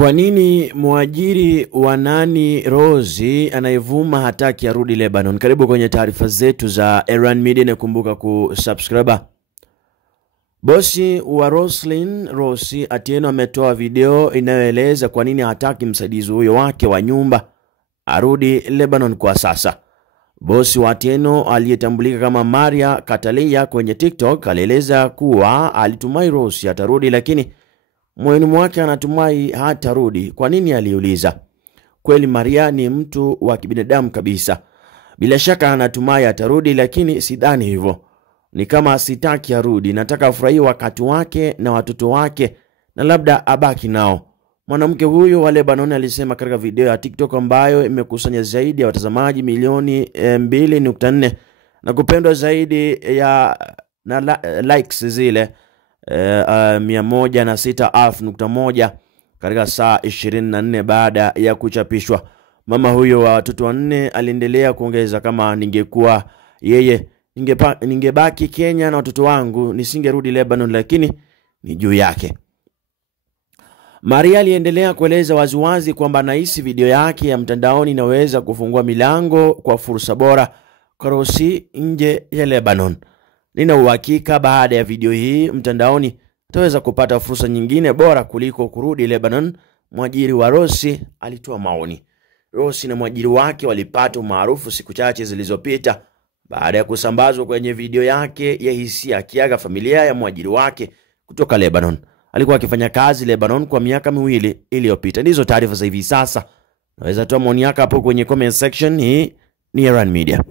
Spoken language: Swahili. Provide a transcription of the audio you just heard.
Kwa nini mwajiri wa Nani Rozi anayevuma hataki arudi Lebanon? Karibu kwenye taarifa zetu za Erwan Media na kumbuka kusubscribe. Bosi wa Roslyn Rosi Atieno ametoa video inayoeleza kwa nini hataki msaidizi huyo wake wa nyumba arudi Lebanon kwa sasa. Bosi wa Atieno aliyetambulika kama Maria Katalia kwenye TikTok alieleza kuwa alitumai Rosi atarudi, lakini moyoni mwake anatumai hatarudi. Kwa nini, aliuliza. Kweli Maria ni mtu wa kibinadamu kabisa. Bila shaka anatumai atarudi, lakini sidhani hivyo. Ni kama sitaki arudi, nataka afurahie wakati wake na watoto wake na labda abaki nao. Mwanamke huyo wa Lebanon alisema katika video ya TikTok ambayo imekusanya zaidi ya watazamaji milioni 2.4 na kupendwa zaidi ya likes zile 106,000 katika saa 24 baada ya kuchapishwa. Mama huyo wa watoto wanne aliendelea kuongeza, kama ningekuwa yeye ningebaki Kenya na watoto wangu, nisingerudi Lebanon, lakini ni juu yake. Maria aliendelea kueleza waziwazi kwamba anahisi video yake ya mtandaoni inaweza kufungua milango kwa fursa bora kwa Rosi nje ya Lebanon. Nina uhakika baada ya video hii mtandaoni ataweza kupata fursa nyingine bora kuliko kurudi Lebanon, mwajiri wa Rosi alitoa maoni. Rosi na mwajiri wake walipata umaarufu siku chache zilizopita baada ya kusambazwa kwenye video yake ya hisia akiaga familia ya mwajiri wake kutoka Lebanon. Alikuwa akifanya kazi Lebanon kwa miaka 2 iliyopita. Ndizo taarifa za hivi sasa. Naweza toa maoni yako hapo kwenye comment section. Hii ni Erwan Media.